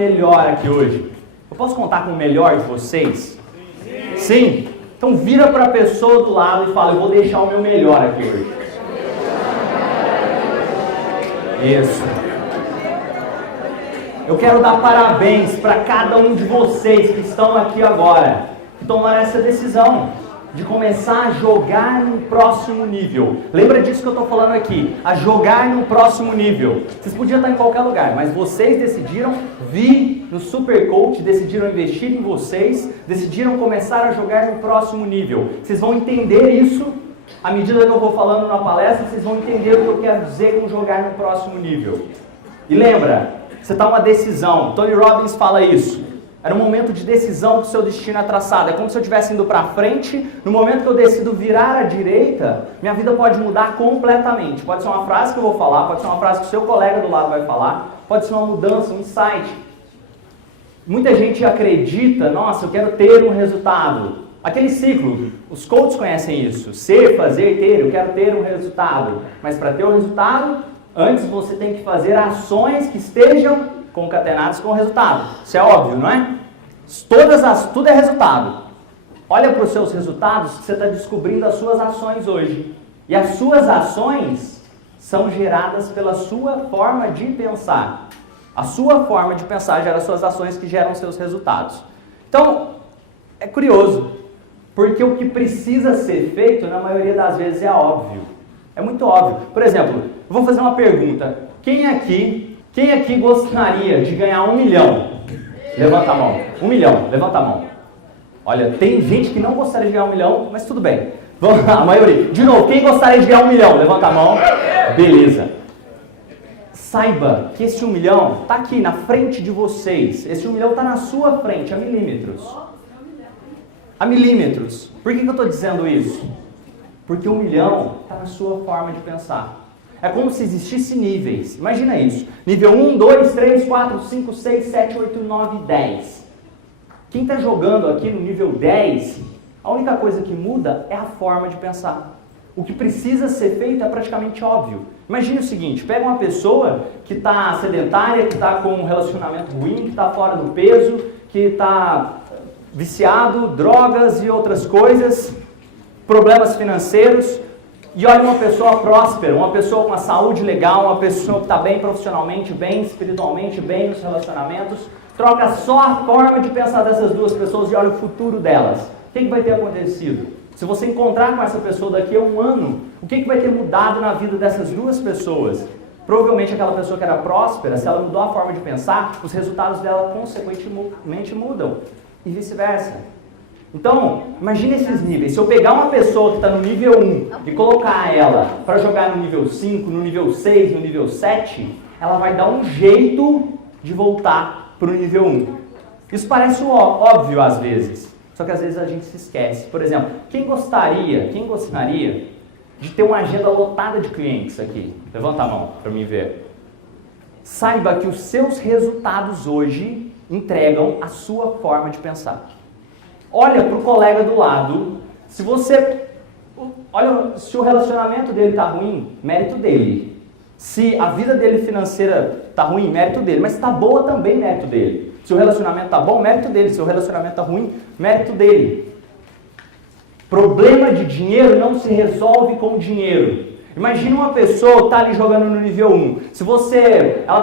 melhor aqui hoje? Eu posso contar com o melhor de vocês? Sim? Então vira para a pessoa do lado e fala, eu vou deixar o meu melhor aqui hoje. Isso. Eu quero dar parabéns para cada um de vocês que estão aqui agora, que tomaram essa decisão de começar a jogar no próximo nível. Lembra disso que eu estou falando aqui, a jogar no próximo nível. Vocês podiam estar em qualquer lugar, mas vocês decidiram vir no Super Coach, decidiram investir em vocês, decidiram começar a jogar no próximo nível. Vocês vão entender isso, à medida que eu vou falando na palestra, vocês vão entender o que eu quero dizer com jogar no próximo nível. E lembra, você está uma decisão, Tony Robbins fala isso. Era um momento de decisão que o seu destino é traçado. É como se eu estivesse indo para frente, no momento que eu decido virar à direita, minha vida pode mudar completamente. Pode ser uma frase que eu vou falar, pode ser uma frase que o seu colega do lado vai falar, pode ser uma mudança, um insight. Muita gente acredita, nossa, eu quero ter um resultado. Aquele ciclo, os coaches conhecem isso. Ser, fazer, ter, eu quero ter um resultado. Mas para ter um resultado, antes você tem que fazer ações que estejam concatenados com o resultado. Isso é óbvio, não é? Tudo é resultado. Olha para os seus resultados que você está descobrindo as suas ações hoje. E as suas ações são geradas pela sua forma de pensar. A sua forma de pensar gera suas ações que geram seus resultados. Então, é curioso, porque o que precisa ser feito, na maioria das vezes, é óbvio. É muito óbvio. Por exemplo, eu vou fazer uma pergunta. Quem aqui gostaria de ganhar 1 milhão? Levanta a mão. 1 milhão, levanta a mão. Olha, tem gente que não gostaria de ganhar 1 milhão, mas tudo bem. Vamos lá, a maioria. De novo, quem gostaria de ganhar 1 milhão? Levanta a mão. Beleza. Saiba que esse 1 milhão está aqui na frente de vocês. Esse 1 milhão está na sua frente, a milímetros. A milímetros. Por que eu estou dizendo isso? Porque 1 milhão está na sua forma de pensar. É como se existissem níveis. Imagina isso. Nível 1, 2, 3, 4, 5, 6, 7, 8, 9, 10. Quem está jogando aqui no nível 10, a única coisa que muda é a forma de pensar. O que precisa ser feito é praticamente óbvio. Imagine o seguinte, pega uma pessoa que está sedentária, que está com um relacionamento ruim, que está fora do peso, que está viciado, drogas e outras coisas, problemas financeiros. E olha uma pessoa próspera, uma pessoa com uma saúde legal, uma pessoa que está bem profissionalmente, bem espiritualmente, bem nos relacionamentos. Troca só a forma de pensar dessas duas pessoas e olha o futuro delas. O que vai ter acontecido? Se você encontrar com essa pessoa daqui a 1 ano, o que vai ter mudado na vida dessas duas pessoas? Provavelmente aquela pessoa que era próspera, se ela mudou a forma de pensar, os resultados dela consequentemente mudam. E vice-versa. Então, imagine esses níveis. Se eu pegar uma pessoa que está no nível 1 e colocar ela para jogar no nível 5, no nível 6, no nível 7, ela vai dar um jeito de voltar para o nível 1. Isso parece óbvio às vezes, só que às vezes a gente se esquece. Por exemplo, quem gostaria de ter uma agenda lotada de clientes aqui? Levanta a mão para mim ver. Saiba que os seus resultados hoje entregam a sua forma de pensar. Olha para o colega do lado, se o relacionamento dele está ruim, mérito dele. Se a vida dele financeira está ruim, mérito dele. Mas se está boa também, mérito dele. Se o relacionamento está bom, mérito dele. Se o relacionamento está ruim, mérito dele. Problema de dinheiro não se resolve com dinheiro. Imagina uma pessoa que está ali jogando no nível 1.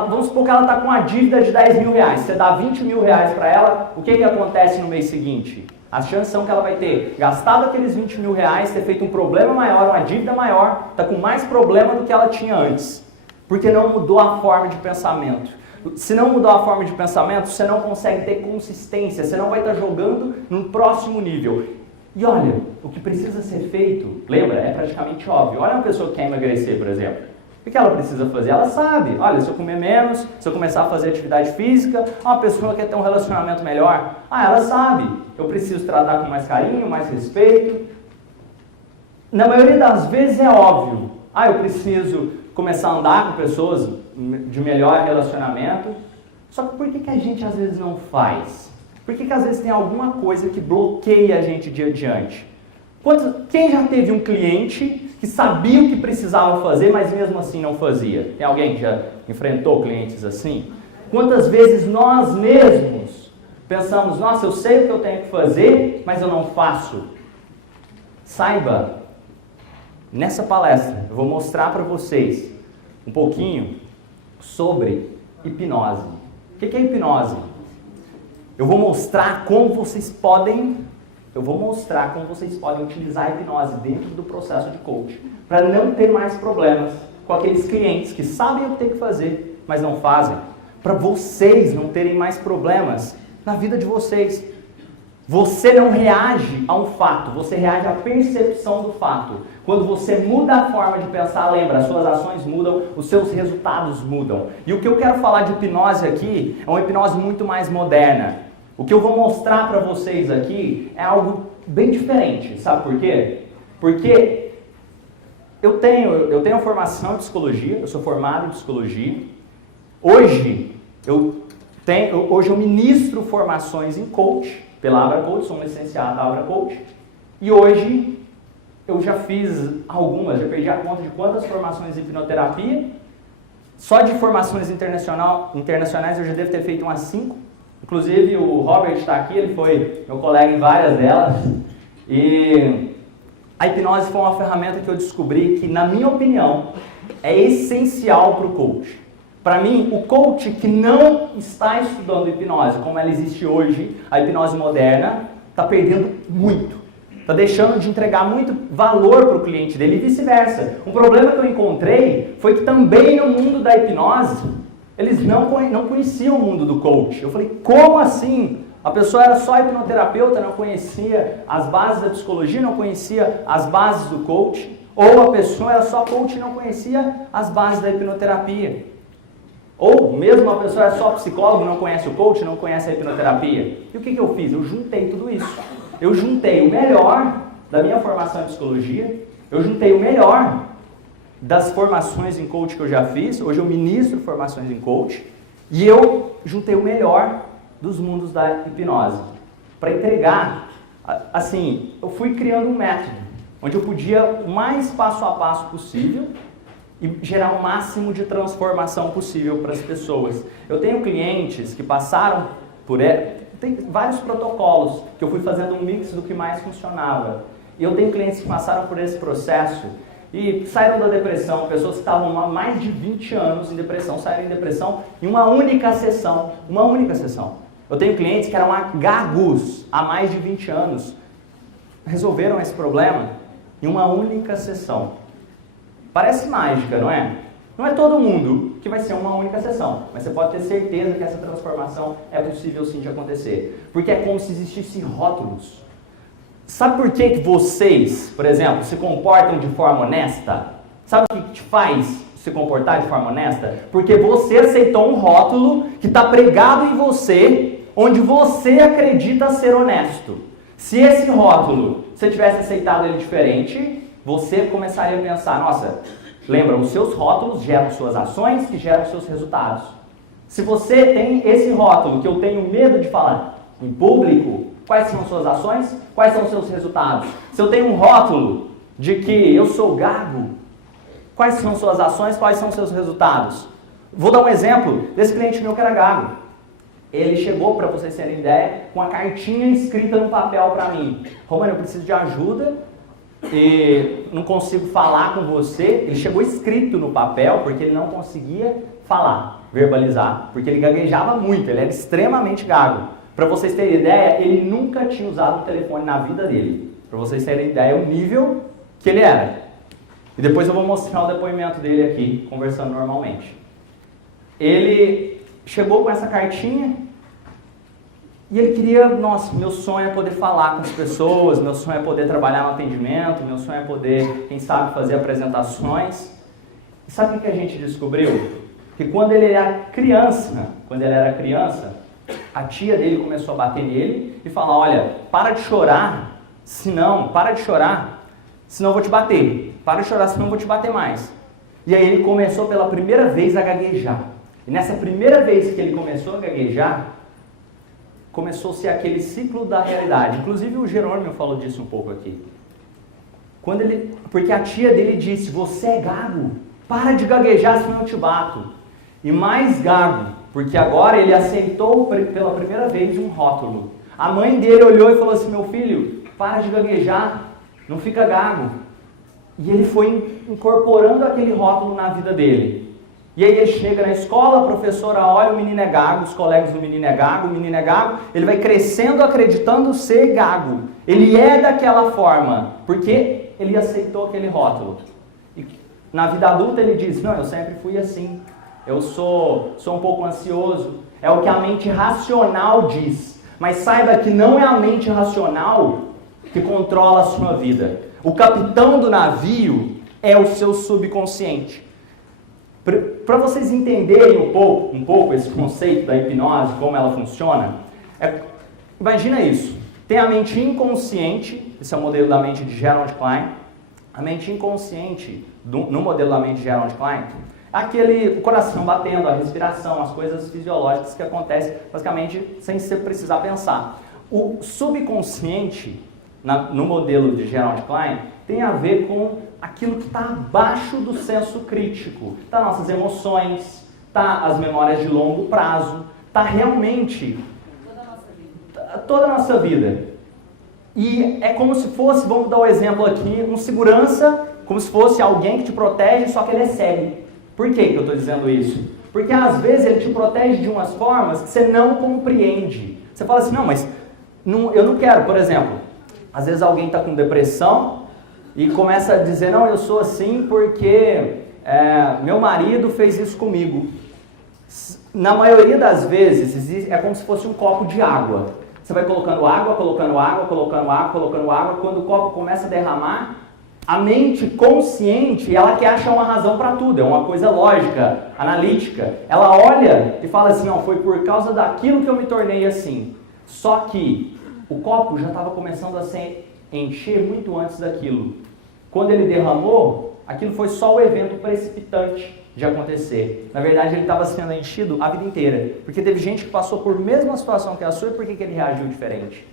Vamos supor que ela está com uma dívida de 10 mil reais. Você dá 20 mil reais para ela, o que acontece no mês seguinte? As chances são que ela vai ter gastado aqueles 20 mil reais, ter feito um problema maior, uma dívida maior, está com mais problema do que ela tinha antes. Porque não mudou a forma de pensamento. Se não mudou a forma de pensamento, você não consegue ter consistência, você não vai estar jogando no próximo nível. E olha, o que precisa ser feito, lembra, é praticamente óbvio. Olha uma pessoa que quer emagrecer, por exemplo. O que ela precisa fazer? Ela sabe. Olha, se eu comer menos, se eu começar a fazer atividade física, uma pessoa que quer ter um relacionamento melhor, ela sabe. Eu preciso tratar com mais carinho, mais respeito. Na maioria das vezes é óbvio. Eu preciso começar a andar com pessoas de melhor relacionamento. Só que por que a gente às vezes não faz? Por que às vezes tem alguma coisa que bloqueia a gente de adiante? Quem já teve um cliente que sabia o que precisava fazer, mas mesmo assim não fazia? Tem alguém que já enfrentou clientes assim? Quantas vezes nós mesmos pensamos, nossa, eu sei o que eu tenho que fazer, mas eu não faço. Saiba, nessa palestra eu vou mostrar para vocês um pouquinho sobre hipnose. O que é hipnose? Eu vou mostrar como vocês podem utilizar a hipnose dentro do processo de coaching, para não ter mais problemas com aqueles clientes que sabem o que tem que fazer, mas não fazem. Para vocês não terem mais problemas na vida de vocês. Você não reage a um fato, você reage à percepção do fato. Quando você muda a forma de pensar, lembra, as suas ações mudam, os seus resultados mudam. E o que eu quero falar de hipnose aqui é uma hipnose muito mais moderna. O que eu vou mostrar para vocês aqui é algo bem diferente, sabe por quê? Porque eu tenho formação em psicologia, eu sou formado em psicologia. Hoje eu ministro formações em coach, pela Abra Coach, sou um licenciado da Abra Coach. E hoje eu já fiz algumas, já perdi a conta de quantas formações em hipnoterapia. Só de formações internacionais eu já devo ter feito umas 5. Inclusive o Robert está aqui, ele foi meu colega em várias delas. E a hipnose foi uma ferramenta que eu descobri que, na minha opinião, é essencial para o coach. Para mim, o coach que não está estudando hipnose, como ela existe hoje, a hipnose moderna, está perdendo muito. Está deixando de entregar muito valor para o cliente dele e vice-versa. Um problema que eu encontrei foi que também no mundo da hipnose, eles não conheciam o mundo do coach. Eu falei, como assim? A pessoa era só hipnoterapeuta, não conhecia as bases da psicologia, não conhecia as bases do coach. Ou a pessoa era só coach e não conhecia as bases da hipnoterapia. Ou mesmo a pessoa é só psicólogo, não conhece o coach, não conhece a hipnoterapia. E o que eu fiz? Eu juntei tudo isso. Eu juntei o melhor da minha formação em psicologia, eu juntei o melhor das formações em coach que eu já fiz. Hoje eu ministro formações em coach. E eu juntei o melhor dos mundos da hipnose. Para entregar, assim, eu fui criando um método, onde eu podia o mais passo a passo possível e gerar o máximo de transformação possível para as pessoas. Eu tenho clientes que passaram por... Tem vários protocolos que eu fui fazendo um mix do que mais funcionava. E eu tenho clientes que passaram por esse processo e saíram da depressão. Pessoas que estavam há mais de 20 anos em depressão, saíram em depressão em uma única sessão. Uma única sessão. Eu tenho clientes que eram gagos há mais de 20 anos. Resolveram esse problema em uma única sessão. Parece mágica, não é? Não é todo mundo que vai ser uma única sessão, mas você pode ter certeza que essa transformação é possível sim de acontecer. Porque é como se existissem rótulos. Sabe por que vocês, por exemplo, se comportam de forma honesta? Sabe o que te faz se comportar de forma honesta? Porque você aceitou um rótulo que está pregado em você, onde você acredita ser honesto. Se esse rótulo, você tivesse aceitado ele diferente, você começaria a pensar, nossa, lembra, os seus rótulos geram suas ações que geram seus resultados. Se você tem esse rótulo que eu tenho medo de falar em público, quais são suas ações? Quais são os seus resultados? Se eu tenho um rótulo de que eu sou gago, quais são suas ações? Quais são os seus resultados? Vou dar um exemplo desse cliente meu que era gago. Ele chegou, para vocês terem ideia, com a cartinha escrita no papel para mim. Romano, eu preciso de ajuda e não consigo falar com você. Ele chegou escrito no papel porque ele não conseguia falar, verbalizar, porque ele gaguejava muito, ele era extremamente gago. Para vocês terem ideia, ele nunca tinha usado um telefone na vida dele. Para vocês terem ideia, o nível que ele era. E depois eu vou mostrar o depoimento dele aqui, conversando normalmente. Ele chegou com essa cartinha e ele queria, nossa, meu sonho é poder falar com as pessoas, meu sonho é poder trabalhar no atendimento, meu sonho é poder, quem sabe, fazer apresentações. E sabe o que a gente descobriu? Que quando ele era criança, a tia dele começou a bater nele e falar, olha, para de chorar, senão eu vou te bater. Para de chorar, senão eu vou te bater mais. E aí ele começou pela primeira vez a gaguejar. E nessa primeira vez que ele começou a gaguejar, começou-se aquele ciclo da realidade. Inclusive o Jerônimo falou disso um pouco aqui. Porque a tia dele disse, você é gago, para de gaguejar senão eu te bato. E mais gago, Porque agora ele aceitou pela primeira vez um rótulo. A mãe dele olhou e falou assim, meu filho, para de gaguejar, não fica gago. E ele foi incorporando aquele rótulo na vida dele. E aí ele chega na escola, a professora olha, o menino é gago, os colegas do menino é gago, o menino é gago, ele vai crescendo acreditando ser gago. Ele é daquela forma, porque ele aceitou aquele rótulo. E na vida adulta ele diz, não, eu sempre fui assim, eu sou um pouco ansioso, é o que a mente racional diz. Mas saiba que não é a mente racional que controla a sua vida. O capitão do navio é o seu subconsciente. Para vocês entenderem um pouco esse conceito da hipnose, como ela funciona, imagina isso. Tem a mente inconsciente, esse é o modelo da mente de Gerald Klein. A mente inconsciente, no modelo da mente de Gerald Klein, o coração batendo, a respiração, as coisas fisiológicas que acontecem basicamente sem você precisar pensar. O subconsciente, no modelo de Gerald Klein, tem a ver com aquilo que está abaixo do senso crítico. Está nossas emoções, está as memórias de longo prazo, está realmente toda a nossa vida. E é como se fosse, vamos dar um exemplo aqui, um segurança, como se fosse alguém que te protege, só que ele é cego. Por que eu estou dizendo isso? Porque às vezes ele te protege de umas formas que você não compreende. Você fala assim, não, mas eu não quero, por exemplo, às vezes alguém está com depressão e começa a dizer, não, eu sou assim porque meu marido fez isso comigo. Na maioria das vezes é como se fosse um copo de água. Você vai colocando água, colocando água, colocando água, colocando água. Quando o copo começa a derramar, a mente consciente, ela quer achar uma razão para tudo. É uma coisa lógica, analítica. Ela olha e fala assim, ó, foi por causa daquilo que eu me tornei assim. Só que o copo já estava começando a se encher muito antes daquilo. Quando ele derramou, aquilo foi só o evento precipitante de acontecer. Na verdade, ele estava sendo enchido a vida inteira. Porque teve gente que passou por mesma situação que a sua e por que ele reagiu diferente?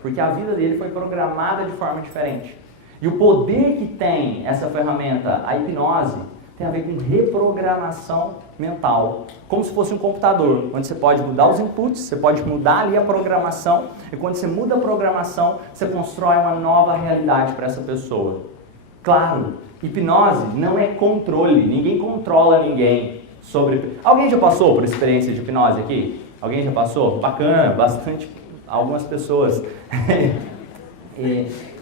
Porque a vida dele foi programada de forma diferente. E o poder que tem essa ferramenta, a hipnose, tem a ver com reprogramação mental. Como se fosse um computador, onde você pode mudar os inputs, você pode mudar ali a programação, e quando você muda a programação, você constrói uma nova realidade para essa pessoa. Claro, hipnose não é controle, ninguém controla ninguém sobre... Alguém já passou por experiência de hipnose aqui? Alguém já passou? Bacana, bastante, algumas pessoas.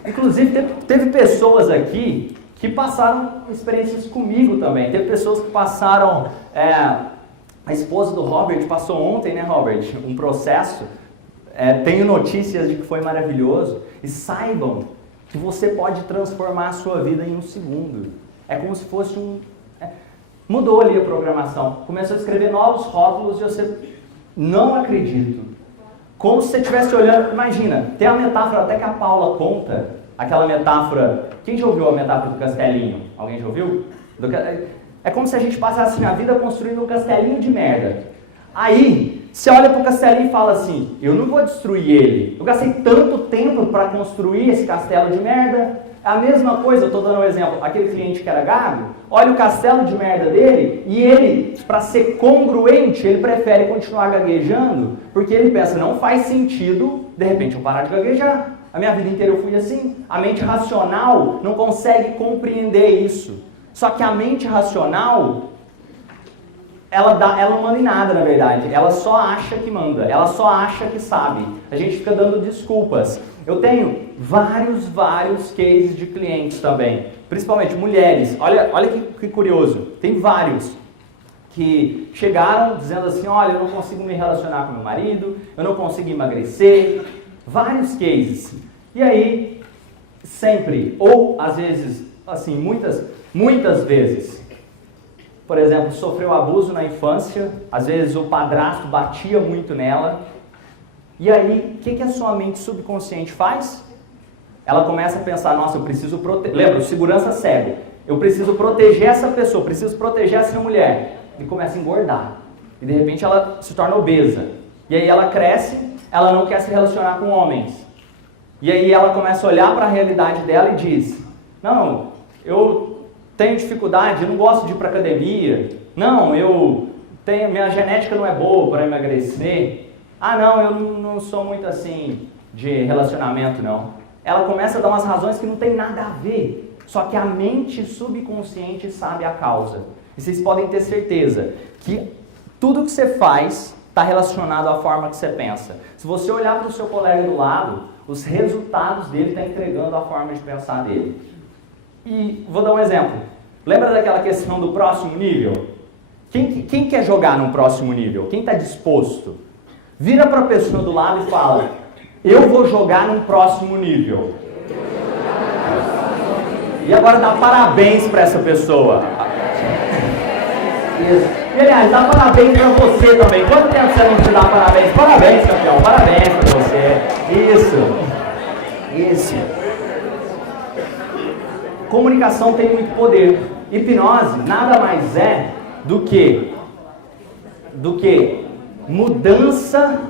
Inclusive, teve pessoas aqui que passaram experiências comigo também. Teve pessoas que passaram... a esposa do Robert passou ontem, né, Robert? Um processo. Tenho notícias de que foi maravilhoso. E saibam que você pode transformar a sua vida em um segundo. É como se fosse mudou ali a programação. Começou a escrever novos rótulos e você... Não acredito. Como se você estivesse olhando... Imagina, tem a metáfora até que a Paula conta. Aquela metáfora... Quem já ouviu a metáfora do castelinho? Alguém já ouviu? É como se a gente passasse a vida construindo um castelinho de merda. Aí, você olha para o castelinho e fala assim, eu não vou destruir ele. Eu gastei tanto tempo para construir esse castelo de merda. É a mesma coisa, eu estou dando um exemplo. Aquele cliente que era gago, olha o castelo de merda dele e ele, para ser congruente, ele prefere continuar gaguejando, porque ele pensa, não faz sentido, de repente, eu parar de gaguejar. A minha vida inteira eu fui assim. A mente racional não consegue compreender isso. Só que a mente racional, ela não manda em nada, na verdade. Ela só acha que manda. Ela só acha que sabe. A gente fica dando desculpas. Eu tenho vários cases de clientes também. Principalmente mulheres. Olha que curioso. Tem vários que chegaram dizendo assim, olha, eu não consigo me relacionar com meu marido, eu não consigo emagrecer. Vários cases. E aí, sempre, ou às vezes, assim, muitas vezes, por exemplo, sofreu abuso na infância, às vezes o padrasto batia muito nela, e aí, o que a sua mente subconsciente faz? Ela começa a pensar, nossa, eu preciso proteger, lembra, o segurança cego, eu preciso proteger essa pessoa, preciso proteger essa mulher, e começa a engordar, e de repente ela se torna obesa, e aí ela cresce, ela não quer se relacionar com homens, e aí ela começa a olhar para a realidade dela e diz, não, eu tenho dificuldade, eu não gosto de ir para academia, não, eu minha genética não é boa para emagrecer. Ah, não, eu não sou muito assim de relacionamento, não. Ela começa a dar umas razões que não tem nada a ver. Só que a mente subconsciente sabe a causa. E vocês podem ter certeza que tudo que você faz está relacionado à forma que você pensa. Se você olhar para o seu colega do lado, os resultados dele estão entregando a forma de pensar dele. E vou dar um exemplo. Lembra daquela questão do próximo nível? Quem quer jogar no próximo nível? Quem está disposto? Vira para a pessoa do lado e fala: eu vou jogar no próximo nível. E agora dá parabéns para essa pessoa. Isso. E aliás, dá parabéns para você também. Quanto tempo você não te dá parabéns? Parabéns, campeão. Parabéns para você. Isso. Comunicação tem muito poder. Hipnose nada mais é do que mudança,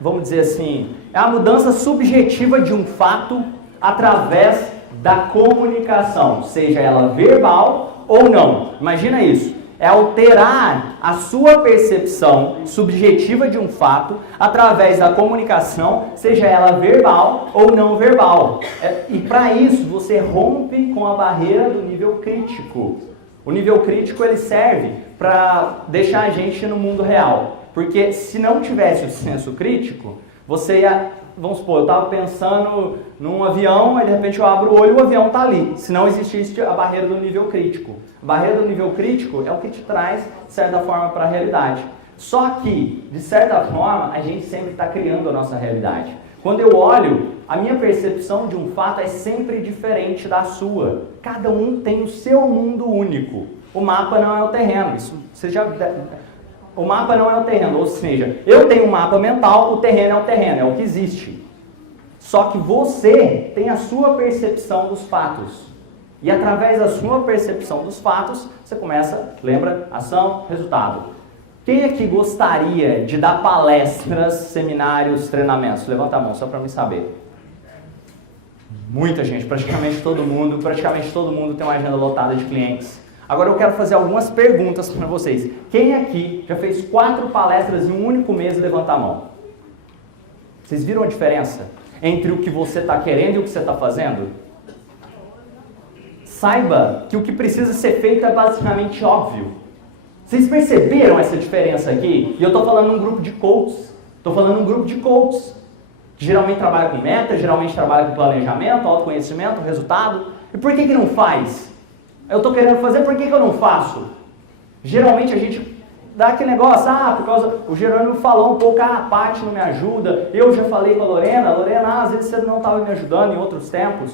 vamos dizer assim, é a mudança subjetiva de um fato através da comunicação, seja ela verbal ou não. Imagina isso. É alterar a sua percepção subjetiva de um fato através da comunicação, seja ela verbal ou não verbal. E para isso você rompe com a barreira do nível crítico. O nível crítico ele serve para deixar a gente no mundo real. Porque se não tivesse o senso crítico, você ia... Vamos supor, eu estava pensando num avião, aí de repente eu abro o olho e o avião está ali. Se não existisse a barreira do nível crítico. A barreira do nível crítico é o que te traz, de certa forma, para a realidade. Só que, de certa forma, a gente sempre está criando a nossa realidade. Quando eu olho, a minha percepção de um fato é sempre diferente da sua. Cada um tem o seu mundo único. O mapa não é o terreno. Isso você já... O mapa não é o terreno, ou seja, eu tenho um mapa mental, o terreno é o terreno, é o que existe. Só que você tem a sua percepção dos fatos. E através da sua percepção dos fatos, você começa, lembra, ação, resultado. Quem aqui gostaria de dar palestras, seminários, treinamentos? Levanta a mão, só para me saber. Muita gente, praticamente todo mundo tem uma agenda lotada de clientes. Agora eu quero fazer algumas perguntas para vocês. Quem aqui já fez 4 palestras em um único mês? Levanta a mão. Vocês viram a diferença entre o que você está querendo e o que você está fazendo? Saiba que o que precisa ser feito é basicamente óbvio. Vocês perceberam essa diferença aqui? E eu estou falando num grupo de coaches. Que geralmente trabalha com meta, geralmente trabalha com planejamento, autoconhecimento, resultado. E por que não faz? Eu estou querendo fazer, por que eu não faço? Geralmente a gente dá aquele negócio, por causa... O Jerônimo falou um pouco, a Paty não me ajuda, eu já falei com a Lorena, às vezes você não estava me ajudando em outros tempos.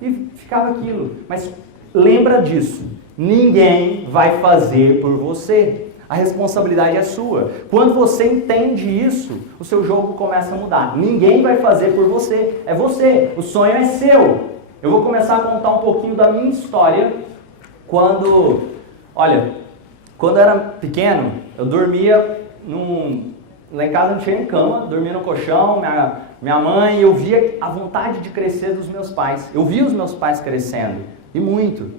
E ficava aquilo. Mas lembra disso, ninguém vai fazer por você. A responsabilidade é sua. Quando você entende isso, o seu jogo começa a mudar. Ninguém vai fazer por você, é você. O sonho é seu. Eu vou começar a contar um pouquinho da minha história. Quando eu era pequeno, eu dormia lá em casa não tinha cama, dormia no colchão, minha mãe, eu via a vontade de crescer dos meus pais. Eu via os meus pais crescendo, e muito.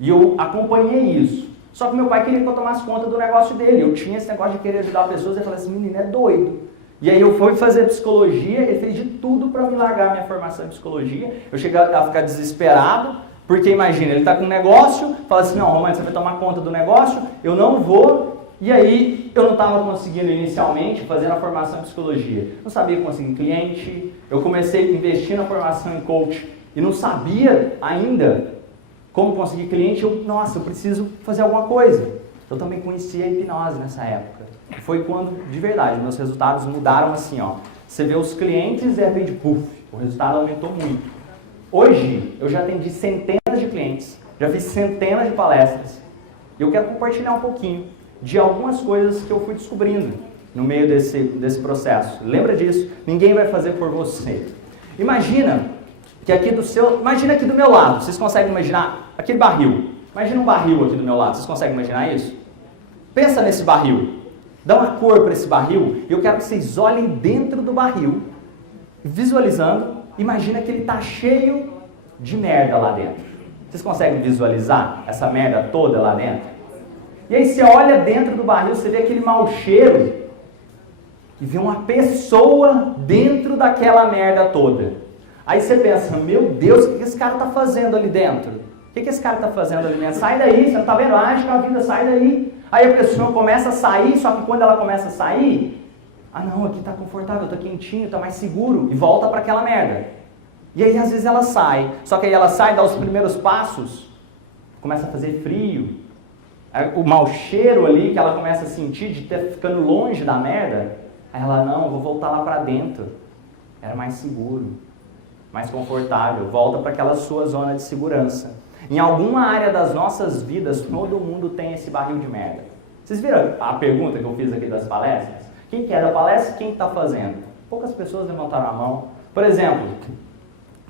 E eu acompanhei isso. Só que meu pai queria que eu tomasse conta do negócio dele. Eu tinha esse negócio de querer ajudar pessoas, e eu falei assim, menino, é doido. E aí eu fui fazer psicologia, ele fez de tudo para me largar a minha formação em psicologia. Eu cheguei a ficar desesperado. Porque imagina, ele está com um negócio, fala assim, não, Romano, você vai tomar conta do negócio, eu não vou, e aí eu não estava conseguindo inicialmente fazer a formação em psicologia. Não sabia conseguir cliente, eu comecei a investir na formação em coach e não sabia ainda como conseguir cliente, eu preciso fazer alguma coisa. Eu também conhecia a hipnose nessa época. Foi quando, de verdade, meus resultados mudaram assim, ó. Você vê os clientes e de repente, puf, o resultado aumentou muito. Hoje, eu já atendi centenas de clientes, já fiz centenas de palestras. E eu quero compartilhar um pouquinho de algumas coisas que eu fui descobrindo no meio desse processo. Lembra disso? Ninguém vai fazer por você. Imagina aqui do meu lado, vocês conseguem imaginar aquele barril? Imagina um barril aqui do meu lado, vocês conseguem imaginar isso? Pensa nesse barril. Dá uma cor para esse barril e eu quero que vocês olhem dentro do barril, visualizando. Imagina que ele está cheio de merda lá dentro. Vocês conseguem visualizar essa merda toda lá dentro? E aí você olha dentro do barril, você vê aquele mau cheiro e vê uma pessoa dentro daquela merda toda. Aí você pensa, meu Deus, o que esse cara está fazendo ali dentro? O que esse cara está fazendo ali dentro? Sai daí, você não está vendo? Age com a vida, sai daí. Aí a pessoa começa a sair, só que quando ela começa a sair, não, aqui está confortável, está quentinho, está mais seguro, e volta para aquela merda. E aí às vezes ela sai, só que aí ela sai, dá os primeiros passos, começa a fazer frio, o mau cheiro ali que ela começa a sentir de ter ficando longe da merda, aí ela, não, vou voltar lá para dentro, era mais seguro, mais confortável, volta para aquela sua zona de segurança. Em alguma área das nossas vidas, todo mundo tem esse barril de merda. Vocês viram a pergunta que eu fiz aqui das palestras? Quem que é da palestra e quem está fazendo? Poucas pessoas levantaram a mão. Por exemplo,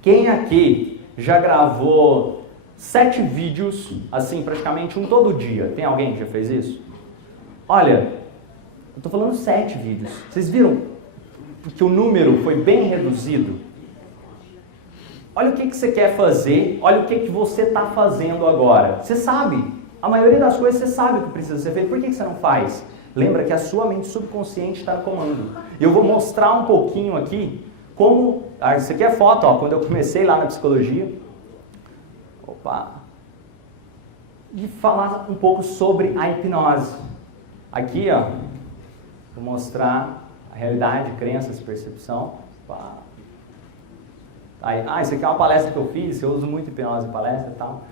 quem aqui já gravou 7 vídeos, assim, praticamente um todo dia? Tem alguém que já fez isso? Olha, eu estou falando 7 vídeos. Vocês viram que o número foi bem reduzido? Olha o que você quer fazer, olha o que você está fazendo agora. Você sabe, a maioria das coisas você sabe o que precisa ser feito, por que você não faz? Lembra que a sua mente subconsciente está no comando. E eu vou mostrar um pouquinho aqui como... isso aqui é foto, ó, quando eu comecei lá na psicologia. De falar um pouco sobre a hipnose. Aqui, ó, vou mostrar a realidade, crenças, percepção. Isso aqui é uma palestra que eu fiz, eu uso muito hipnose em palestra e tal.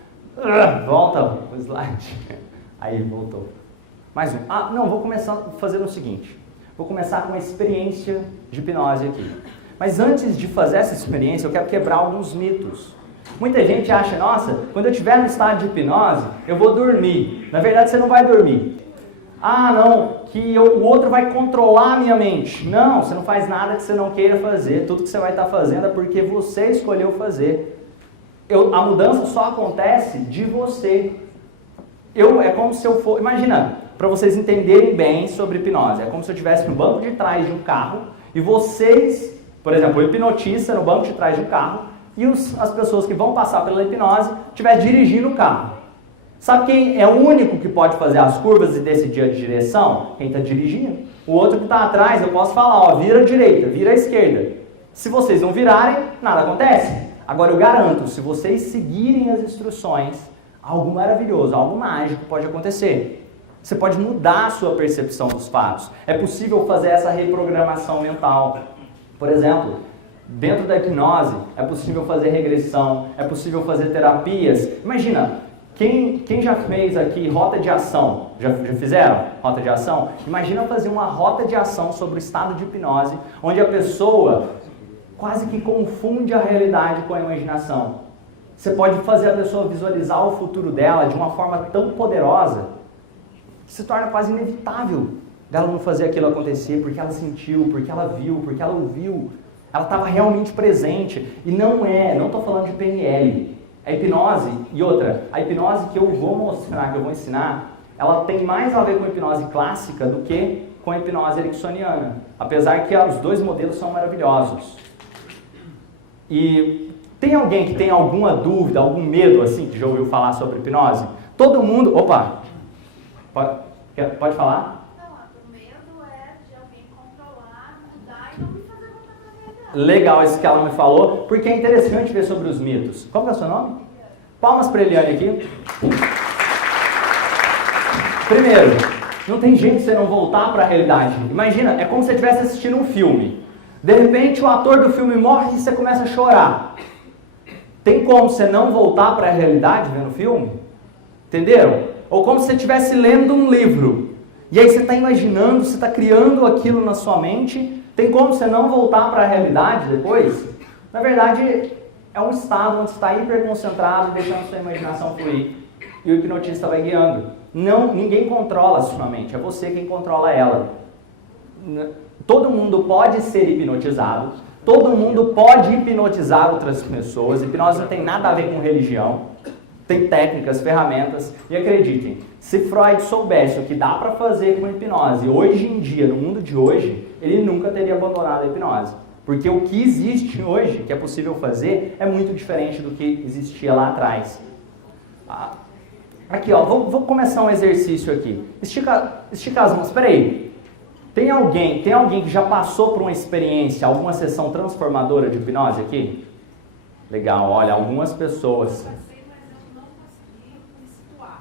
Volta o slide. Aí, voltou. Mais um. Vou começar fazendo o seguinte. Vou começar com uma experiência de hipnose aqui. Mas antes de fazer essa experiência, eu quero quebrar alguns mitos. Muita gente acha, nossa, quando eu estiver no estado de hipnose, eu vou dormir. Na verdade, você não vai dormir. Que o outro vai controlar a minha mente. Não, você não faz nada que você não queira fazer. Tudo que você vai estar fazendo é porque você escolheu fazer. A mudança só acontece de você. É como se eu for... Imagina, para vocês entenderem bem sobre hipnose. É como se eu estivesse no banco de trás de um carro e vocês, por exemplo, o hipnotista no banco de trás de um carro e as pessoas que vão passar pela hipnose estiverem dirigindo o carro. Sabe quem é o único que pode fazer as curvas e decidir a direção? Quem está dirigindo. O outro que está atrás, eu posso falar, vira à direita, vira à esquerda. Se vocês não virarem, nada acontece. Agora eu garanto, se vocês seguirem as instruções, algo maravilhoso, algo mágico pode acontecer. Você pode mudar a sua percepção dos fatos. É possível fazer essa reprogramação mental. Por exemplo, dentro da hipnose, é possível fazer regressão, é possível fazer terapias. Imagina... Quem já fez aqui rota de ação? Já fizeram rota de ação? Imagina fazer uma rota de ação sobre o estado de hipnose, onde a pessoa quase que confunde a realidade com a imaginação. Você pode fazer a pessoa visualizar o futuro dela de uma forma tão poderosa que se torna quase inevitável dela não fazer aquilo acontecer, porque ela sentiu, porque ela viu, porque ela ouviu. Ela estava realmente presente. E não estou falando de PNL. A hipnose, e outra, a hipnose que eu vou mostrar, que eu vou ensinar, ela tem mais a ver com a hipnose clássica do que com a hipnose ericksoniana. Apesar que os dois modelos são maravilhosos. E tem alguém que tem alguma dúvida, algum medo, assim, que já ouviu falar sobre hipnose? Todo mundo... Opa! Pode falar? O medo é de alguém controlar, mudar e não me fazer voltar para a realidade. Legal isso que ela me falou, porque é interessante ver sobre os mitos. Qual que é o seu nome? Palmas para Eliane aqui. Primeiro, não tem jeito de você não voltar para a realidade. Imagina, é como se você estivesse assistindo um filme. De repente o ator do filme morre e você começa a chorar. Tem como você não voltar para a realidade vendo o filme? Entenderam? Ou como se você estivesse lendo um livro. E aí você está imaginando, você está criando aquilo na sua mente. Tem como você não voltar para a realidade depois? Na verdade, é um estado onde você está hiperconcentrado, deixando sua imaginação fluir. E o hipnotista vai guiando. Ninguém controla a sua mente, é você quem controla ela. Todo mundo pode ser hipnotizado, todo mundo pode hipnotizar outras pessoas. Hipnose não tem nada a ver com religião, tem técnicas, ferramentas. E acreditem, se Freud soubesse o que dá para fazer com a hipnose hoje em dia, no mundo de hoje, ele nunca teria abandonado a hipnose. Porque o que existe hoje, que é possível fazer, é muito diferente do que existia lá atrás. Aqui, ó, vou começar um exercício aqui. Estica as mãos. Espera aí. Tem alguém que já passou por uma experiência, alguma sessão transformadora de hipnose aqui? Legal, olha, algumas pessoas. Eu passei, mas eu não consegui me situar.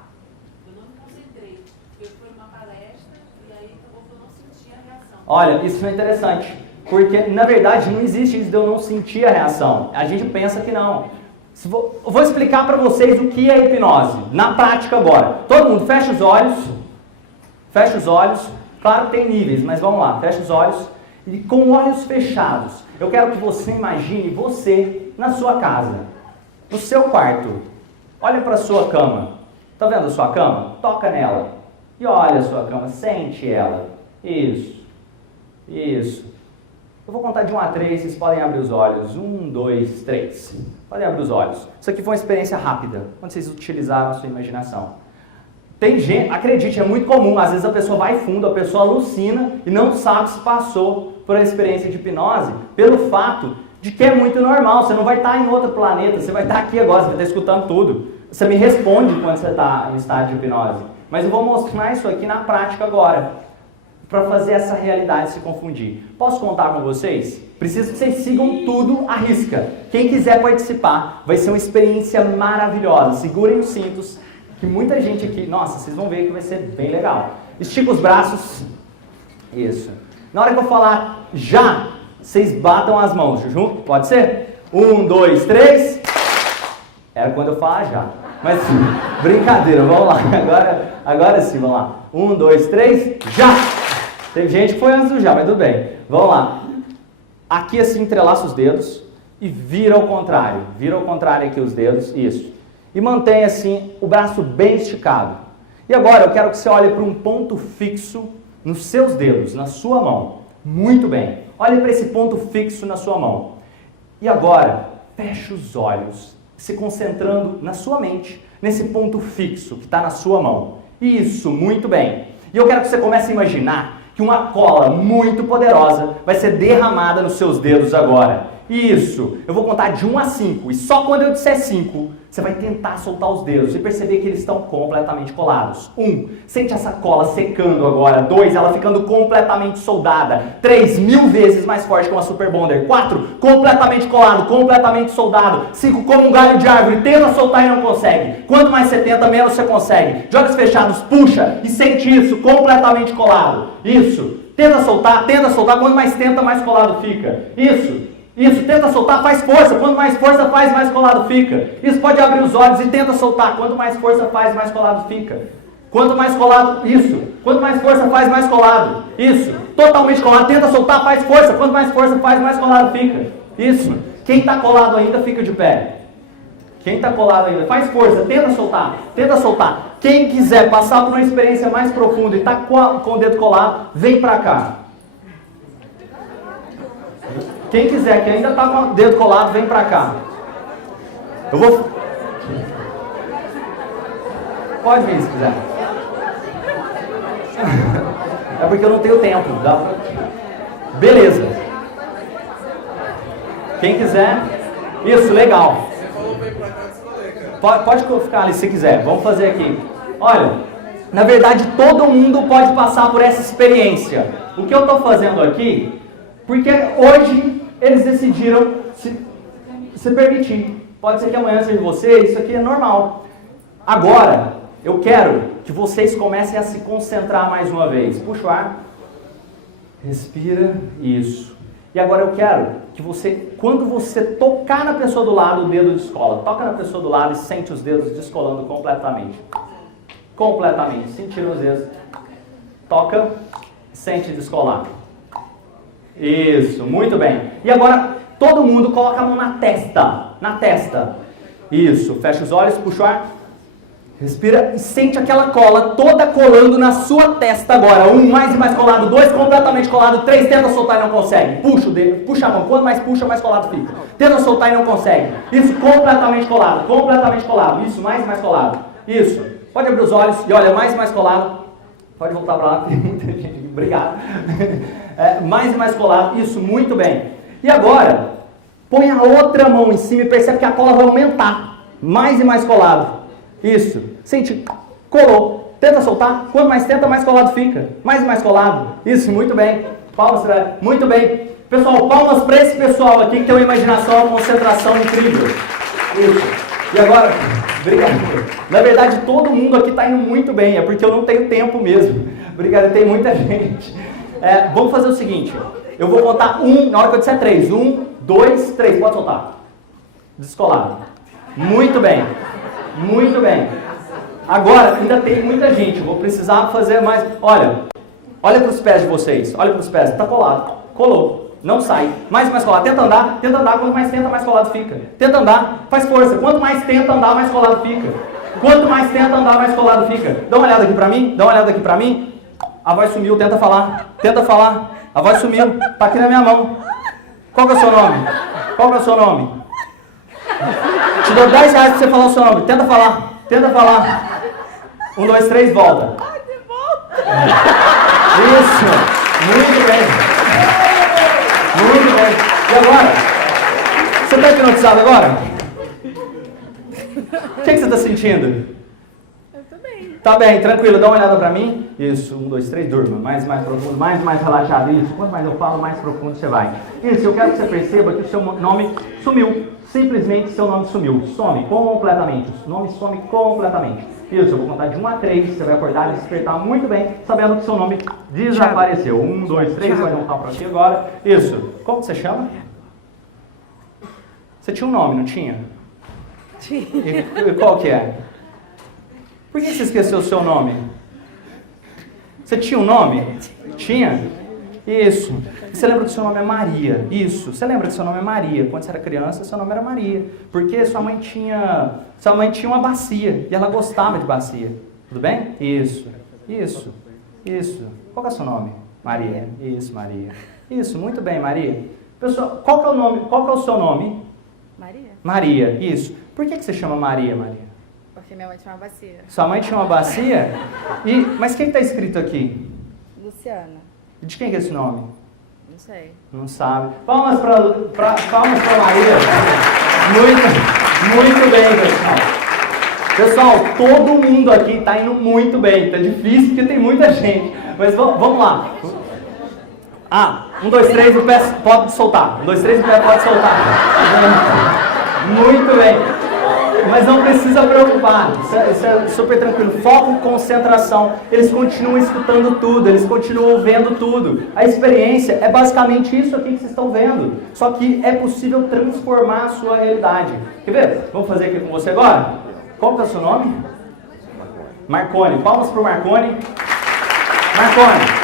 Eu não me concentrei. Eu fui numa palestra e aí acabou que eu não senti a reação. Olha, isso é interessante, porque na verdade não existe isso de eu não sentir a reação. A gente pensa que não. Eu vou explicar para vocês o que é hipnose, na prática agora. Todo mundo fecha os olhos. Fecha os olhos. Claro que tem níveis, mas vamos lá. Fecha os olhos. E com olhos fechados, eu quero que você imagine você na sua casa, no seu quarto. Olha para a sua cama. Tá vendo a sua cama? Toca nela. E olha a sua cama, sente ela. Isso. Isso. Eu vou contar de 1 a 3, vocês podem abrir os olhos. 1, 2, 3. Podem abrir os olhos. Isso aqui foi uma experiência rápida, quando vocês utilizaram a sua imaginação. Tem gente, acredite, é muito comum, às vezes a pessoa vai fundo, a pessoa alucina e não sabe se passou por uma experiência de hipnose, pelo fato de que é muito normal, você não vai estar em outro planeta, você vai estar aqui agora, você vai estar escutando tudo. Você me responde quando você está em estado de hipnose. Mas eu vou mostrar isso aqui na prática agora, para fazer essa realidade se confundir. Posso contar com vocês? Preciso que vocês sigam tudo à risca. Quem quiser participar, vai ser uma experiência maravilhosa. Segurem os cintos, que muita gente aqui, nossa, vocês vão ver que vai ser bem legal. Estica os braços. Isso. Na hora que eu falar já, vocês batam as mãos junto, pode ser? 1, 2, 3. Era quando eu falar já. Mas brincadeira, vamos lá. Agora sim, vamos lá. 1, 2, 3, já! Teve gente que foi antes do já, mas tudo bem. Vamos lá. Aqui assim, entrelaça os dedos e vira ao contrário. Vira ao contrário aqui os dedos, isso. E mantém assim o braço bem esticado. E agora eu quero que você olhe para um ponto fixo nos seus dedos, na sua mão. Muito bem. Olhe para esse ponto fixo na sua mão. E agora, feche os olhos, se concentrando na sua mente, nesse ponto fixo que está na sua mão. Isso, muito bem. E eu quero que você comece a imaginar que uma cola muito poderosa vai ser derramada nos seus dedos agora. Isso, eu vou contar de 1 a 5 e só quando eu disser 5, você vai tentar soltar os dedos e perceber que eles estão completamente colados. 1, sente essa cola secando agora. 2, ela ficando completamente soldada. 3, 1000 vezes mais forte que uma Super Bonder. 4, completamente colado, completamente soldado. 5, como um galho de árvore, tenta soltar e não consegue. Quanto mais você tenta, menos você consegue. De olhos fechados, puxa e sente isso, completamente colado. Isso, tenta soltar, quanto mais tenta, mais colado fica. Isso, tenta soltar, faz força, quanto mais força faz, mais colado fica. Isso, pode abrir os olhos e tenta soltar, quanto mais força faz, mais colado fica. Quanto mais colado, isso, quanto mais força faz, mais colado. Isso, totalmente colado, tenta soltar, faz força, quanto mais força faz, mais colado fica. Isso, quem está colado ainda fica de pé. Quem está colado ainda, faz força, tenta soltar. Quem quiser passar por uma experiência mais profunda e está com o dedo colado, vem para cá. Quem quiser, que ainda está com o dedo colado, vem pra cá. Eu vou... Pode vir se quiser. É porque eu não tenho tempo. Dá pra... Beleza. Quem quiser. Isso, legal. Pode ficar ali se quiser. Vamos fazer aqui. Olha, na verdade todo mundo pode passar por essa experiência. O que eu estou fazendo aqui... Porque hoje eles decidiram se permitir. Pode ser que amanhã seja você, isso aqui é normal. Agora, eu quero que vocês comecem a se concentrar mais uma vez. Puxa o ar. Respira. Isso. E agora eu quero que você, quando você tocar na pessoa do lado, o dedo descola. Toca na pessoa do lado e sente os dedos descolando completamente. Completamente. Sentindo os dedos. Toca, sente descolar. Isso, muito bem. E agora, todo mundo coloca a mão na testa. Na testa. Isso, fecha os olhos, puxa o ar. Respira e sente aquela cola toda colando na sua testa agora. 1, mais e mais colado. 2, completamente colado. 3, tenta soltar e não consegue. Puxa o dedo, puxa a mão. Quanto mais puxa, mais colado fica. Tenta soltar e não consegue. Isso, completamente colado. Completamente colado. Isso, mais e mais colado. Isso. Pode abrir os olhos e olha, mais e mais colado. Pode voltar para lá, tem muita gente. Obrigado. Mais e mais colado. Isso, muito bem. E agora, põe a outra mão em cima e percebe que a cola vai aumentar. Mais e mais colado. Isso. Sente, colou. Tenta soltar. Quanto mais tenta, mais colado fica. Mais e mais colado. Isso, muito bem. Palmas para... Muito bem. Pessoal, palmas para esse pessoal aqui que tem uma imaginação, uma concentração incrível. Isso. E agora, obrigado. Na verdade, todo mundo aqui está indo muito bem, é porque eu não tenho tempo mesmo. Obrigado, tem muita gente. Vamos fazer o seguinte, eu vou contar na hora que eu disser 3. 1, 2, 3, pode soltar. Descolado. Muito bem, muito bem. Agora, ainda tem muita gente, vou precisar fazer mais. Olha para os pés de vocês, olha para os pés, está colado, colou. Não sai. Mais e mais colado. Tenta andar. Quanto mais tenta, mais colado fica. Tenta andar. Faz força. Quanto mais tenta andar, mais colado fica. Quanto mais tenta andar, mais colado fica. Dá uma olhada aqui pra mim. A voz sumiu. Tenta falar. A voz sumiu. Tá aqui na minha mão. Qual que é o seu nome? Te dou 10 reais pra você falar o seu nome. Tenta falar. 1, 2, 3, volta. Isso. Muito bem. Muito bem. E agora? Você está hipnotizado agora? O que você está sentindo? Eu tô bem. Tá bem, tranquilo. Dá uma olhada pra mim. Isso, 1, 2, 3, durma. Mais profundo, mais relaxado. Isso, quanto mais eu falo, mais profundo você vai. Isso, eu quero que você perceba que o seu nome sumiu. Simplesmente seu nome sumiu. Some completamente. O nome some completamente. Isso, eu vou contar de 1 a 3. Você vai acordar e despertar muito bem, sabendo que seu nome desapareceu. 1, 2, 3. Vai voltar pra aqui agora. Isso. Como você chama? Você tinha um nome, não tinha? Tinha. E qual que é? Por que você esqueceu o seu nome? Você tinha um nome? Tinha? Isso. Você lembra que seu nome é Maria? Isso. Você lembra que seu nome é Maria? Quando você era criança, seu nome era Maria. Porque sua mãe tinha uma bacia e ela gostava de bacia. Tudo bem? Isso. Qual que é o seu nome? Maria. Isso, Maria. Isso, muito bem, Maria. Pessoal, qual que é o seu nome? Maria. Maria, isso. Por que você chama Maria, Maria? Porque minha mãe tinha uma bacia. Sua mãe tinha uma bacia? Mas o que está escrito aqui? Luciana. De quem que é esse nome? Não sei. Não sabe. Palmas para Maria. Muito bem, pessoal. Pessoal, todo mundo aqui está indo muito bem. Está difícil porque tem muita gente. Mas vamos lá. 1, 2, 3, o pé pode soltar. 1, 2, 3, o pé pode soltar. Muito bem. Mas não precisa preocupar, isso é super tranquilo. Foco, concentração. Eles continuam escutando tudo, eles continuam vendo tudo. A experiência é basicamente isso aqui que vocês estão vendo. Só que é possível transformar a sua realidade. Quer ver? Vamos fazer aqui com você agora? Qual que é o seu nome? Marconi. Palmas para o Marconi. Marconi.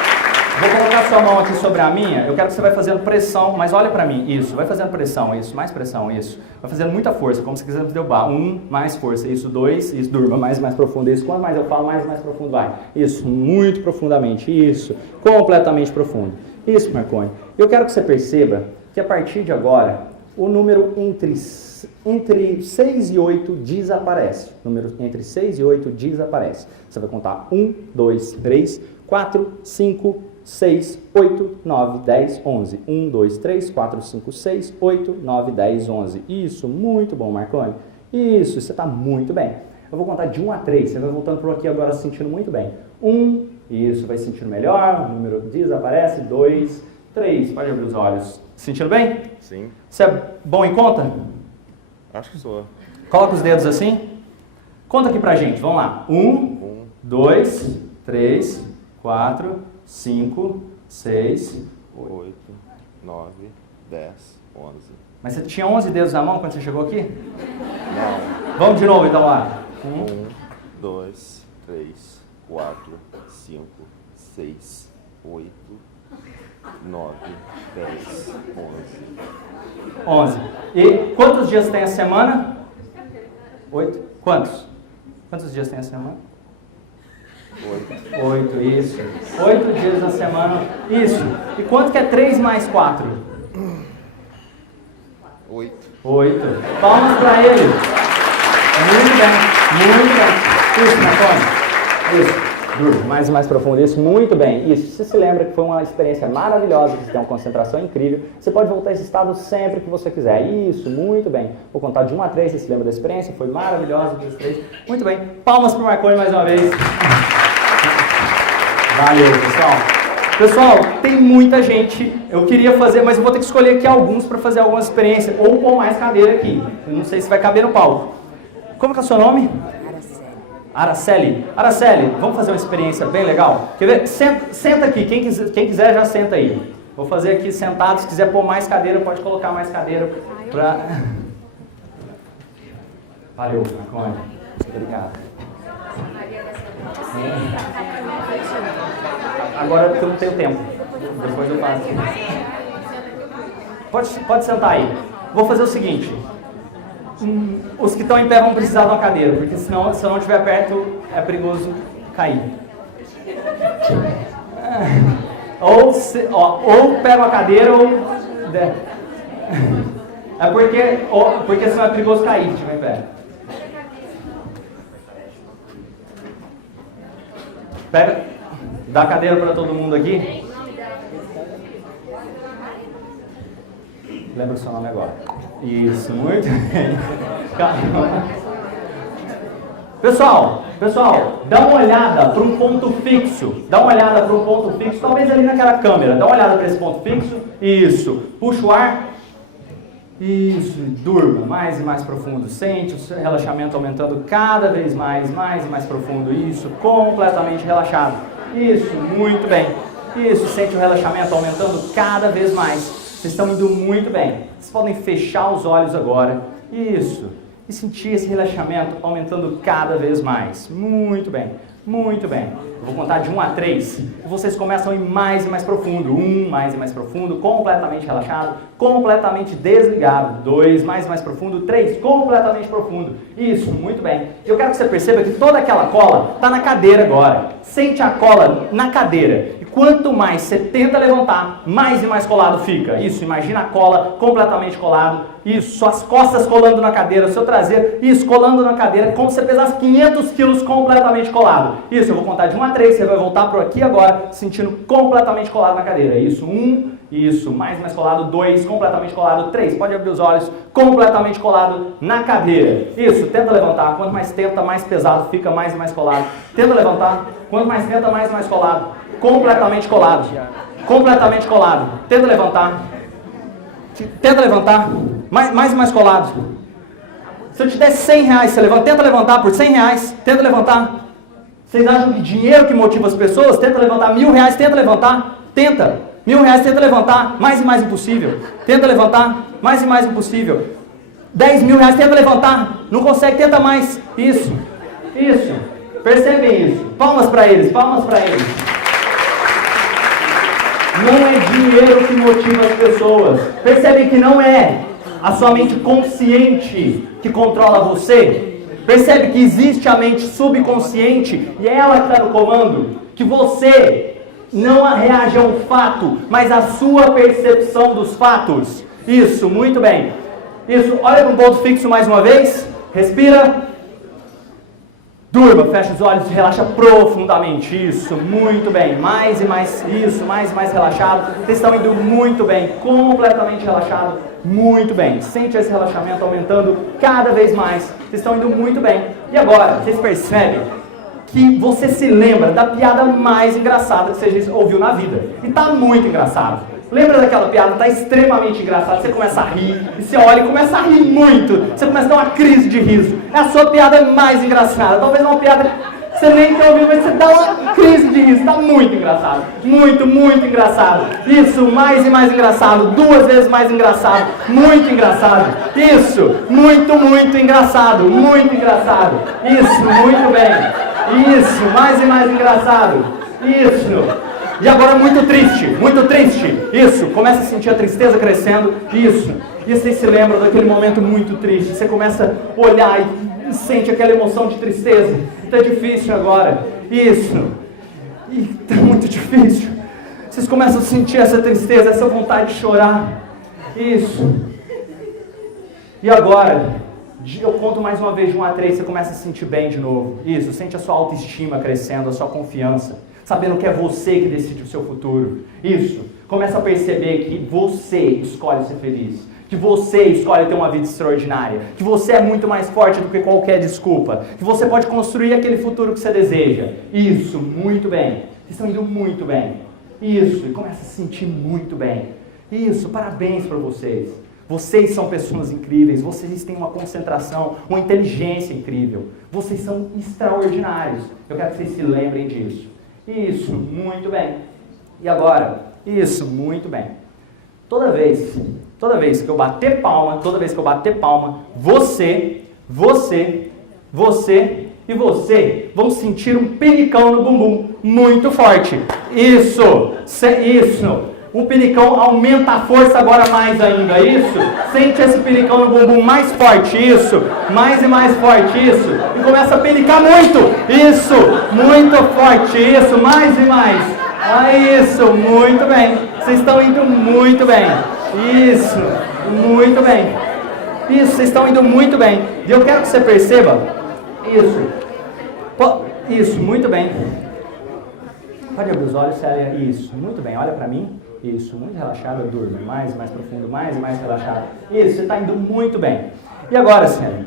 Vou colocar sua mão aqui sobre a minha, eu quero que você vai fazendo pressão, mas olha pra mim, isso, vai fazendo pressão, isso, mais pressão, isso. Vai fazendo muita força, como se quisesse derrubar. 1, mais força, isso, 2, isso, durma, mais profundo, isso. Quanto mais eu falo, mais profundo vai. Isso, muito profundamente, isso, completamente profundo. Isso, Marconi. Eu quero que você perceba que a partir de agora, o número entre 6 e 8 desaparece. O número entre 6 e 8 desaparece. Você vai contar 1, 2, 3, 4, 5, 6, 8, 9, 10, 11. 1, 2, 3, 4, 5, 6, 8, 9, 10, 11. Isso, muito bom, Marconi. Isso, você está muito bem. Eu vou contar de 1 a 3. Você vai voltando por aqui agora se sentindo muito bem. 1, isso, vai se sentindo melhor. O número desaparece. 2, 3. Pode abrir os olhos. Se sentindo bem? Sim. Você é bom em conta? Acho que sou. Coloca os dedos assim. Conta aqui pra gente. Vamos lá. 1, 2, 3, 4, 5, 6, 8, 9, 10, 11. Mas você tinha 11 dedos na mão quando você chegou aqui? Não. Vamos de novo então lá. 1, 2, 3, 4, 5, 6, 8, 9, 10, 11. 11. E quantos dias tem a semana? 8. Quantos? Quantos dias tem a semana? 8, isso. 8 dias na semana. Isso. E quanto que é 3 mais 4? 8. 8. Palmas para ele. Muito bem. Muito bem. Isso, Marconi. Isso. Durma, mais profundo. Isso, muito bem. Isso, você se lembra que foi uma experiência maravilhosa, que você tem uma concentração incrível. Você pode voltar a esse estado sempre que você quiser. Isso, muito bem. Vou contar de 1 a 3, você se lembra da experiência? Foi maravilhosa, 2, 3. Muito bem. Palmas para o Marconi mais uma vez. Valeu, pessoal. Pessoal, tem muita gente. Eu queria fazer, mas eu vou ter que escolher aqui alguns para fazer algumas experiências. Ou com mais cadeira aqui. Eu não sei se vai caber no palco. Como que é o seu nome? Araceli. Araceli, vamos fazer uma experiência bem legal? Quer ver? Senta aqui, quem quiser já senta aí. Vou fazer aqui sentado, se quiser pôr mais cadeira, pode colocar mais cadeira pra... Valeu, Marconi. Obrigado. Agora eu não tenho tempo. Depois eu faço. Pode sentar aí. Vou fazer o seguinte. Os que estão em pé vão precisar de uma cadeira, porque senão, se eu não estiver perto, é perigoso cair. Ou pega uma cadeira ou... É porque senão é perigoso cair se estiver em pé. Dá a cadeira para todo mundo aqui. Lembra o seu nome agora. Isso, muito bem. Pessoal, dá uma olhada para um ponto fixo. Talvez ali naquela câmera. Dá uma olhada para esse ponto fixo. Isso. Puxa o ar. Isso. Durma mais e mais profundo. Sente o seu relaxamento aumentando cada vez mais e mais profundo. Isso. Completamente relaxado. Isso. Muito bem. Isso. Sente o relaxamento aumentando cada vez mais. Vocês estão indo muito bem. Vocês podem fechar os olhos agora. Isso. E sentir esse relaxamento aumentando cada vez mais. Muito bem. Muito bem. Eu vou contar de 1 a 3. E vocês começam a ir mais e mais profundo. 1, mais e mais profundo. Completamente relaxado. Completamente desligado. 2, mais e mais profundo. 3, completamente profundo. Isso. Muito bem. Eu quero que você perceba que toda aquela cola está na cadeira agora. Sente a cola na cadeira. Quanto mais você tenta levantar, mais e mais colado fica. Isso, imagina a cola completamente colado. Isso, suas costas colando na cadeira, seu traseiro, isso, colando na cadeira, como se você pesasse 500 quilos completamente colado. Isso, eu vou contar de 1 a 3, você vai voltar para aqui agora, sentindo completamente colado na cadeira. Isso, 1, isso, mais colado, 2, completamente colado, 3, pode abrir os olhos, completamente colado na cadeira. Isso, tenta levantar, quanto mais tenta, mais pesado fica, mais e mais colado. Tenta levantar, quanto mais tenta, mais e mais colado. Completamente colado. Completamente colado. Tenta levantar. Mais e mais colado. Se eu te der 100 reais, você levanta. Tenta levantar por 100 reais. Tenta levantar. Vocês acham que dinheiro que motiva as pessoas? Tenta levantar. 1.000 reais, tenta levantar. Tenta. 1.000 reais, tenta levantar. Mais e mais impossível. Tenta levantar. Mais e mais impossível. 10.000 reais, tenta levantar. Não consegue, tenta mais. Isso. Isso. Percebem isso. Palmas para eles. Palmas para eles. Não é dinheiro que motiva as pessoas. Percebem que não é a sua mente consciente que controla você? Percebe que existe a mente subconsciente e é ela que está no comando? Que você não reage a um fato, mas a sua percepção dos fatos. Isso, muito bem. Isso, olha para um ponto fixo mais uma vez. Respira. Durma, fecha os olhos, relaxa profundamente. Isso, muito bem. Mais e mais, isso, mais e mais relaxado. Vocês estão indo muito bem, completamente relaxado. Muito bem. Sente esse relaxamento aumentando cada vez mais. Vocês estão indo muito bem. E agora, vocês percebem que você se lembra da piada mais engraçada que você já ouviu na vida. E tá muito engraçado. Lembra daquela piada? Tá extremamente engraçada. Você começa a rir, e você olha e começa a rir muito. Você começa a dar uma crise de riso. É a sua piada mais engraçada. Talvez uma piada que você nem tenha ouvido, mas você dá uma crise de riso. Tá muito engraçado. Muito, muito engraçado. Isso, mais e mais engraçado. 2 vezes mais engraçado. Muito engraçado. Isso, muito, muito engraçado. Muito engraçado. Isso, muito bem. Isso, mais e mais engraçado. Isso. E agora muito triste, muito triste. Isso, começa a sentir a tristeza crescendo. Isso. E você se lembra daquele momento muito triste. Você começa a olhar e sente aquela emoção de tristeza. Está difícil agora. Isso. E está muito difícil. Vocês começam a sentir essa tristeza, essa vontade de chorar. Isso. E agora, Eu conto mais uma vez de 1 a 3, você começa a se sentir bem de novo. Isso, sente a sua autoestima crescendo, a sua confiança, sabendo que é você que decide o seu futuro. Isso, começa a perceber que você escolhe ser feliz, que você escolhe ter uma vida extraordinária, que você é muito mais forte do que qualquer desculpa, que você pode construir aquele futuro que você deseja. Isso, muito bem. Vocês estão indo muito bem. Isso, e começa a se sentir muito bem. Isso, parabéns para vocês. Vocês são pessoas incríveis, vocês têm uma concentração, uma inteligência incrível. Vocês são extraordinários. Eu quero que vocês se lembrem disso. Isso, muito bem. E agora? Isso, muito bem. Toda vez que eu bater palma, você e você vão sentir um pinicão no bumbum muito forte. Isso. O pinicão aumenta a força agora mais ainda, isso. Sente esse pinicão no bumbum mais forte, isso. Mais e mais forte, isso. E começa a pinicar muito, isso. Muito forte, isso. Mais e mais. Isso, muito bem. Vocês estão indo muito bem. Isso, muito bem. Isso, vocês estão indo muito bem. E eu quero que você perceba, isso, muito bem. Pode abrir os olhos, Célia. Isso, muito bem, olha pra mim. Isso, muito relaxado, durma. Mais profundo, mais e mais relaxado. Isso, você está indo muito bem. E agora, Célia,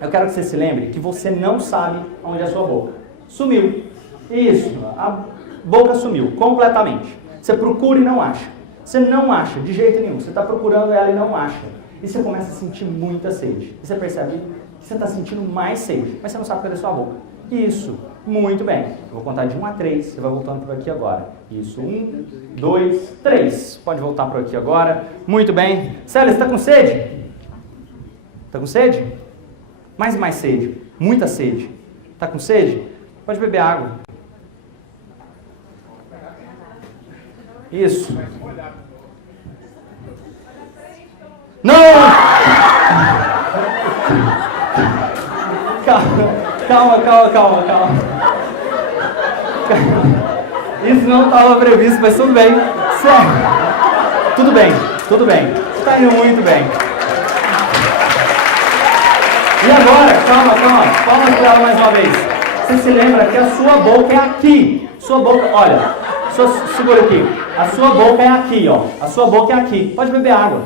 eu quero que você se lembre que você não sabe onde é a sua boca. Sumiu. Isso, a boca sumiu completamente. Você procura e não acha. Você não acha de jeito nenhum. Você está procurando ela e não acha. E você começa a sentir muita sede. E você percebe que você está sentindo mais sede, mas você não sabe cadê a sua boca. Isso, muito bem. Eu vou contar de 1 a 3, você vai voltando por aqui agora. Isso, 1, 2, 3. Pode voltar por aqui agora. Muito bem. Célia, você está com sede? Está com sede? Mais e mais sede. Muita sede. Está com sede? Pode beber água. Isso. Não! Calma. Isso não estava previsto, mas tudo bem. Sério. Tudo bem. Você está indo muito bem. E agora, calma. Palmas para ela mais uma vez. Você se lembra que a sua boca é aqui. Sua boca, olha. Segura aqui. A sua boca é aqui, ó. A sua boca é aqui. Pode beber água.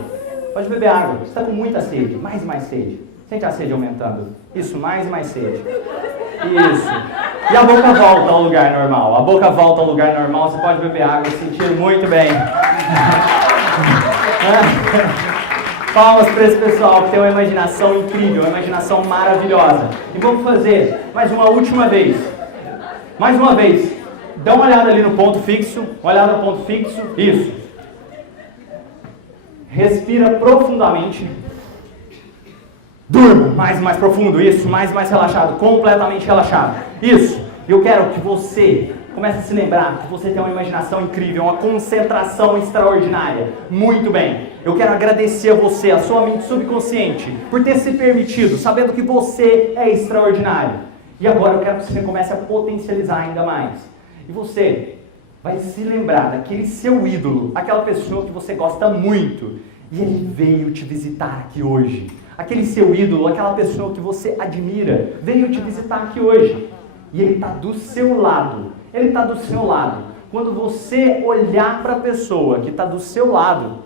Você está com muita sede. Mais e mais sede. Sente a sede aumentando. Isso, mais e mais sede. Isso. E a boca volta ao lugar normal. Você pode beber água e sentir muito bem. Palmas para esse pessoal que tem uma imaginação incrível, uma imaginação maravilhosa. E vamos fazer mais uma última vez. Mais uma vez. Dá uma olhada ali no ponto fixo. Isso. Respira profundamente. Durma mais e mais profundo, isso, mais e mais relaxado, completamente relaxado. Isso, eu quero que você comece a se lembrar que você tem uma imaginação incrível, uma concentração extraordinária. Muito bem, eu quero agradecer a você, a sua mente subconsciente, por ter se permitido, sabendo que você é extraordinário. E agora eu quero que você comece a potencializar ainda mais. E você vai se lembrar daquele seu ídolo, aquela pessoa que você gosta muito, e ele veio te visitar aqui hoje. Aquele seu ídolo, aquela pessoa que você admira, veio te visitar aqui hoje. E ele está do seu lado. Quando você olhar para a pessoa que está do seu lado,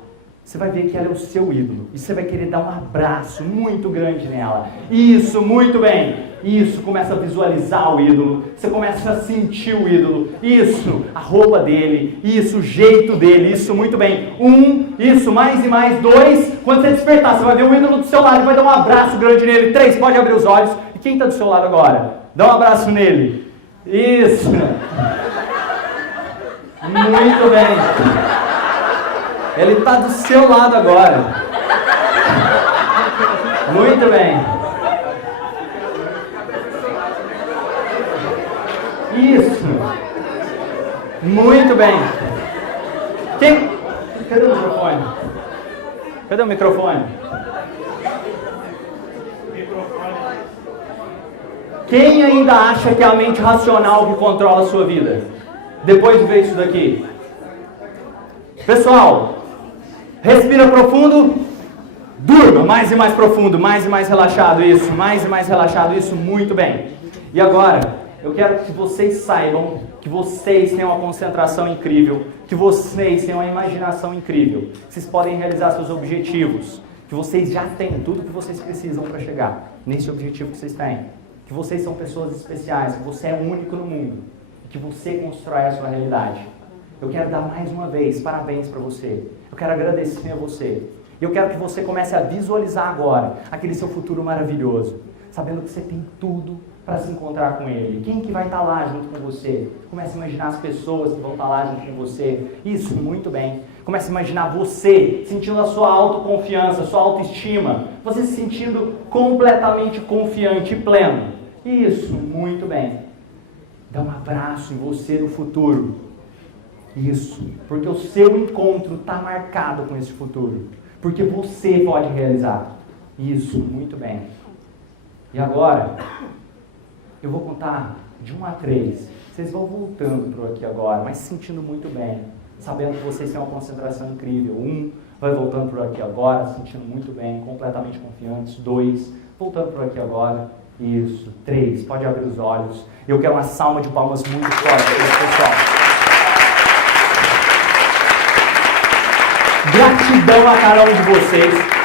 você vai ver que ela é o seu ídolo. E você vai querer dar um abraço muito grande nela. Isso, muito bem. Isso, começa a visualizar o ídolo. Você começa a sentir o ídolo. Isso, a roupa dele. Isso, o jeito dele. Isso, muito bem. 1, isso, mais e mais. 2, quando você despertar, você vai ver o ídolo do seu lado e vai dar um abraço grande nele. 3, pode abrir os olhos. E quem está do seu lado agora? Dá um abraço nele. Isso. Muito bem. Ele está do seu lado agora. Muito bem. Isso. Muito bem. Cadê o microfone? Quem ainda acha que é a mente racional que controla a sua vida? Depois de ver isso daqui. Pessoal, respira profundo. Durma mais e mais profundo, mais e mais relaxado, isso, mais e mais relaxado, isso, muito bem. E agora, eu quero que vocês saibam que vocês têm uma concentração incrível, que vocês têm uma imaginação incrível, que vocês podem realizar seus objetivos, que vocês já têm tudo que vocês precisam para chegar nesse objetivo que vocês têm, que vocês são pessoas especiais, que você é único no mundo, que você constrói a sua realidade. Eu quero dar mais uma vez parabéns para você, eu quero agradecer a você. E eu quero que você comece a visualizar agora aquele seu futuro maravilhoso, sabendo que você tem tudo para se encontrar com Ele. Quem que vai estar lá junto com você? Comece a imaginar as pessoas que vão estar lá junto com você. Isso, muito bem. Comece a imaginar você sentindo a sua autoconfiança, a sua autoestima, você se sentindo completamente confiante e pleno. Isso, muito bem. Dá um abraço em você no futuro. Isso, porque o seu encontro está marcado com esse futuro. Porque você pode realizar. Isso, muito bem. E agora, eu vou contar de 1 a 3. Vocês vão voltando por aqui agora, mas se sentindo muito bem. Sabendo que vocês têm uma concentração incrível. 1, vai voltando por aqui agora, se sentindo muito bem, completamente confiantes. 2, voltando por aqui agora. Isso. 3, pode abrir os olhos. Eu quero uma salva de palmas muito forte para esse pessoal. Gratidão a cada um de vocês.